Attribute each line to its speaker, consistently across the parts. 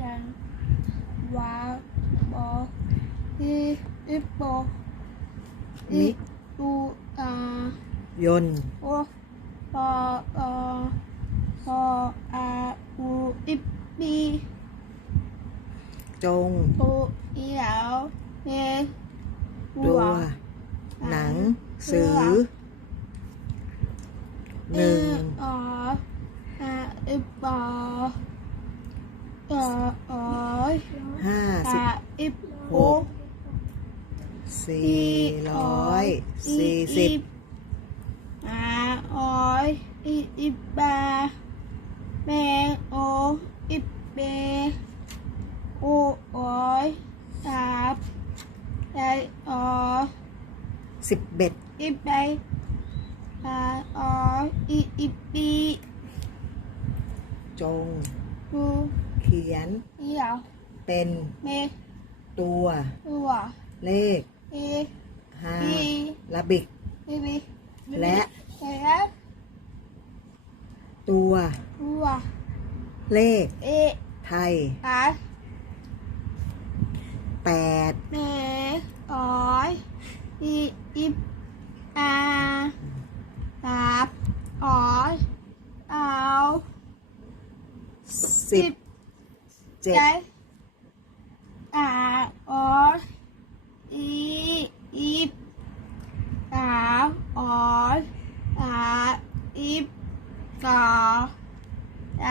Speaker 1: ยันวาบออีอิปโปอี
Speaker 2: มิ
Speaker 1: ตูอาย
Speaker 2: นต์
Speaker 1: โอปออพออาอูอิปปี
Speaker 2: จง
Speaker 1: ปูอีเหลาเฮ
Speaker 2: ตัวหนังสือหนึ่ง
Speaker 1: ออาอิปปอ ต่อออย
Speaker 2: ห้าสิบ
Speaker 1: อาอิปโป
Speaker 2: สี่ร้อยสี่สิบ
Speaker 1: อาออยอีอิปบาแมงโออิปเบโอออยสามไดออ
Speaker 2: สิบเบ็ด
Speaker 1: อิปไบอาออยอีอิปปี
Speaker 2: จง
Speaker 1: ปู
Speaker 2: เขียน
Speaker 1: อีเหลา
Speaker 2: เป็น
Speaker 1: เม
Speaker 2: ตัว
Speaker 1: ตัว
Speaker 2: เลข
Speaker 1: เอ
Speaker 2: ฮา
Speaker 1: บี
Speaker 2: ลาบิก
Speaker 1: บีบี
Speaker 2: และ
Speaker 1: และ
Speaker 2: ตัว
Speaker 1: ตัว
Speaker 2: เลข
Speaker 1: เอ
Speaker 2: ไทย
Speaker 1: อา
Speaker 2: แปด
Speaker 1: เม สิบเจ็ดตาอออีอีสามออ
Speaker 2: สาอีก
Speaker 1: อไอ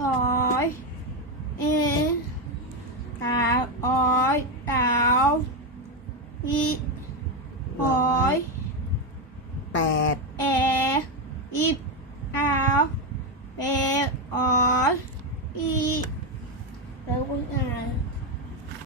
Speaker 1: ออยเอสามออยสาวอีออยแปดเออีสาวเปออ Y